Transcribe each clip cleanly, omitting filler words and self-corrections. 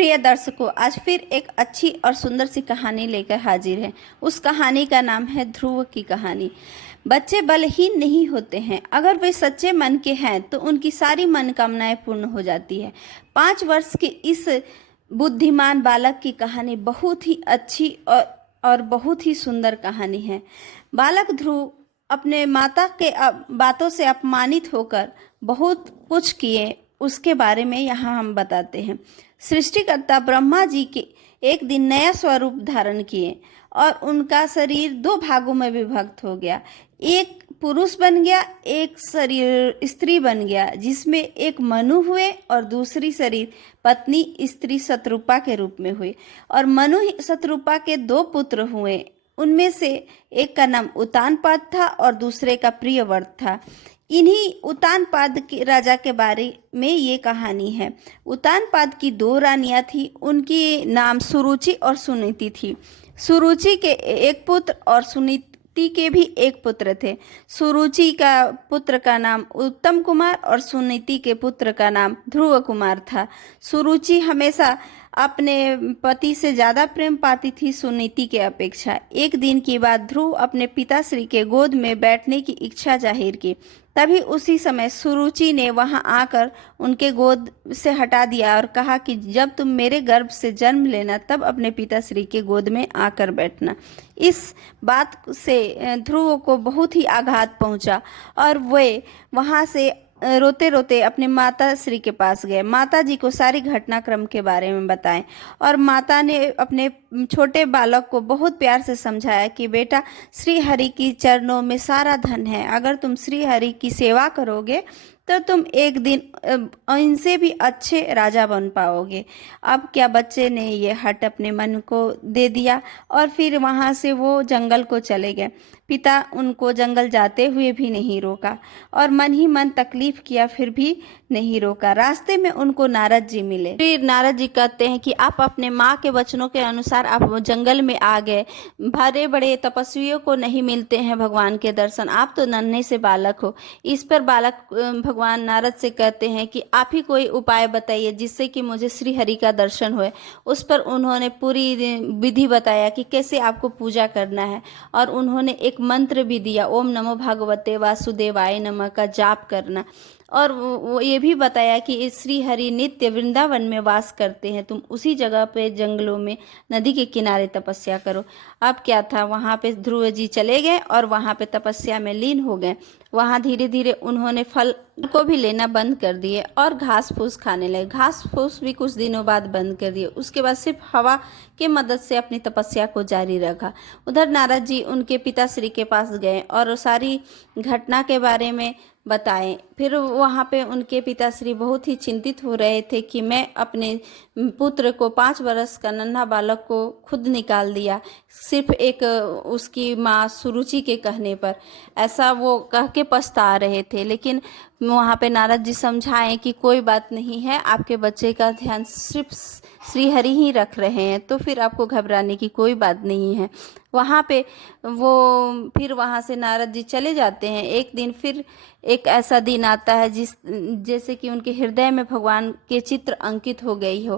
प्रिय दर्शकों, आज फिर एक अच्छी और सुंदर सी कहानी लेकर हाजिर है। उस कहानी का नाम है ध्रुव की कहानी। बच्चे बलहीन नहीं होते हैं, अगर वे सच्चे मन के हैं तो उनकी सारी मनोकामनाएं पूर्ण हो जाती है। 5 वर्ष के इस बुद्धिमान बालक की कहानी बहुत ही अच्छी और बहुत ही सुंदर कहानी है। बालक ध्रुव अपने माता के बातों से अपमानित होकर बहुत कुछ किए, उसके बारे में यहाँ हम बताते हैं। सृष्टिकर्ता ब्रह्मा जी के एक दिन नया स्वरूप धारण किए और उनका शरीर 2 भागों में विभक्त हो गया। एक पुरुष बन गया, एक शरीर स्त्री बन गया, जिसमें एक मनु हुए और दूसरी शरीर पत्नी स्त्री शत्रुपा के रूप में हुई। और मनु शत्रुपा के 2 पुत्र हुए, उनमें से एक का नाम उत्तानपाद था और दूसरे का प्रियव्रत था। इन्हीं उत्तानपाद के राजा के बारे में ये कहानी है। उत्तानपाद की 2 रानियां थी, उनकी नाम सुरुचि और सुनीति थी। सुरुचि के एक पुत्र और सुनीति के भी एक पुत्र थे। सुरुचि का पुत्र का नाम उत्तम कुमार और सुनीति के पुत्र का नाम ध्रुव कुमार था। सुरुचि हमेशा अपने पति से ज़्यादा प्रेम पाती थी सुनीति के अपेक्षा। एक दिन की बात, ध्रुव अपने पिताश्री के गोद में बैठने की इच्छा जाहिर की। तभी उसी समय सुरुचि ने वहां आकर उनके गोद से हटा दिया और कहा कि जब तुम मेरे गर्भ से जन्म लेना तब अपने पिताश्री के गोद में आकर बैठना। इस बात से ध्रुव को बहुत ही आघात पहुंचा और वे वहां से रोते रोते अपने माता श्री के पास गए। माता जी को सारी घटनाक्रम के बारे में बताएं और माता ने अपने छोटे बालक को बहुत प्यार से समझाया कि बेटा, श्री हरि की चरणों में सारा धन है। अगर तुम श्री हरि की सेवा करोगे तो तुम एक दिन इनसे भी अच्छे राजा बन पाओगे। अब क्या, बच्चे ने ये हट अपने मन को दे दिया और फिर वहाँ से वो जंगल को चले गए। पिता उनको जंगल जाते हुए भी नहीं रोका और मन ही मन तकलीफ किया, फिर भी नहीं रोका। रास्ते में उनको नारद जी मिले। फिर नारद जी कहते हैं कि आप अपने माँ के वचनों के अनुसार आप जंगल में आ गए। बड़े बड़े तपस्वियों को नहीं मिलते हैं भगवान के दर्शन, आप तो नन्हे से बालक हो। इस पर बालक भगवान नारद से कहते हैं कि आप ही कोई उपाय बताइए जिससे कि मुझे श्री हरि का दर्शन होए। उस पर उन्होंने पूरी विधि बताया कि कैसे आपको पूजा करना है और उन्होंने एक मंत्र भी दिया, ओम नमो भगवते वासुदेवाय नमः का जाप करना। और वो ये भी बताया कि श्री हरि नित्य वृंदावन में वास करते हैं, तुम उसी जगह पे जंगलों में नदी के किनारे तपस्या करो। अब क्या था, वहाँ पे ध्रुव जी चले गए और वहाँ पे तपस्या में लीन हो गए। वहाँ धीरे धीरे उन्होंने फल को भी लेना बंद कर दिए और घास फूस खाने लगे। घास फूस भी कुछ दिनों बाद बंद कर दिए। उसके बाद सिर्फ हवा के मदद से अपनी तपस्या को जारी रखा। उधर नारद जी उनके पिताश्री के पास गए और सारी घटना के बारे में बताएं। फिर वहाँ पे उनके पिताश्री बहुत ही चिंतित हो रहे थे कि मैं अपने पुत्र को 5 वर्ष का नन्हा बालक को खुद निकाल दिया, सिर्फ एक उसकी माँ सुरुचि के कहने पर। ऐसा वो कह के पछता रहे थे। लेकिन वहाँ पे नारद जी समझाएं कि कोई बात नहीं है, आपके बच्चे का ध्यान सिर्फ श्री हरि ही रख रहे हैं, तो फिर आपको घबराने की कोई बात नहीं है। वहाँ पे वो फिर वहाँ से नारद जी चले जाते हैं। एक दिन फिर एक ऐसा दिन आता है जैसे कि उनके हृदय में भगवान के चित्र अंकित हो गई हो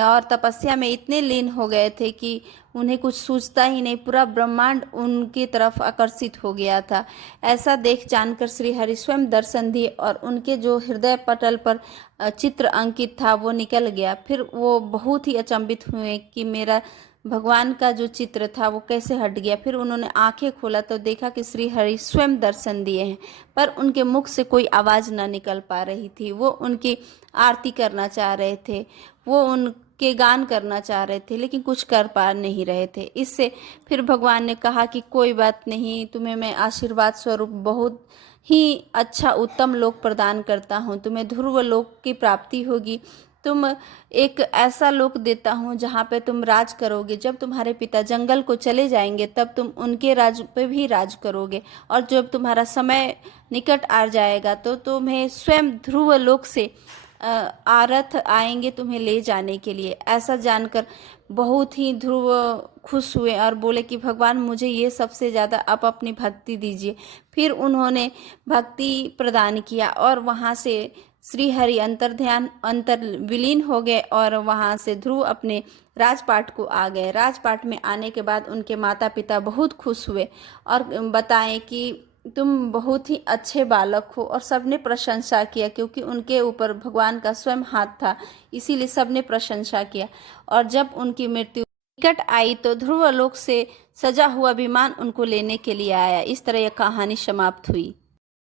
और तपस्या में इतने लीन हो गए थे कि उन्हें कुछ सूझता ही नहीं, पूरा ब्रह्मांड उनकी तरफ आकर्षित हो गया था। ऐसा देख जानकर श्री हरि स्वयं दर्शन दिए और उनके जो हृदय पटल पर चित्र अंकित था वो निकल गया। फिर वो बहुत ही अचंभित हुए कि मेरा भगवान का जो चित्र था वो कैसे हट गया। फिर उन्होंने आंखें खोला तो देखा कि श्री हरि स्वयं दर्शन दिए हैं, पर उनके मुख से कोई आवाज़ ना निकल पा रही थी। वो उनकी आरती करना चाह रहे थे, वो उनके गान करना चाह रहे थे, लेकिन कुछ कर पा नहीं रहे थे। इससे फिर भगवान ने कहा कि कोई बात नहीं, तुम्हें मैं आशीर्वाद स्वरूप बहुत ही अच्छा उत्तम लोक प्रदान करता हूँ, तुम्हें ध्रुव लोक की प्राप्ति होगी। तुम एक ऐसा लोक देता हूँ जहाँ पे तुम राज करोगे। जब तुम्हारे पिता जंगल को चले जाएंगे तब तुम उनके राज पे भी राज करोगे और जब तुम्हारा समय निकट आ जाएगा तो तुम्हें स्वयं ध्रुव लोक से आरथ आएंगे तुम्हें ले जाने के लिए। ऐसा जानकर बहुत ही ध्रुव खुश हुए और बोले कि भगवान, मुझे ये सबसे ज़्यादा आप अपनी भक्ति दीजिए। फिर उन्होंने भक्ति प्रदान किया और वहाँ से श्री हरि अंतर्ध्यान अंतर विलीन हो गए और वहां से ध्रुव अपने राजपाट को आ गए। राजपाट में आने के बाद उनके माता पिता बहुत खुश हुए और बताएं कि तुम बहुत ही अच्छे बालक हो, और सबने प्रशंसा किया क्योंकि उनके ऊपर भगवान का स्वयं हाथ था, इसीलिए सबने प्रशंसा किया। और जब उनकी मृत्यु निकट आई तो ध्रुवलोक से सजा हुआ विमान उनको लेने के लिए आया। इस तरह यह कहानी समाप्त हुई।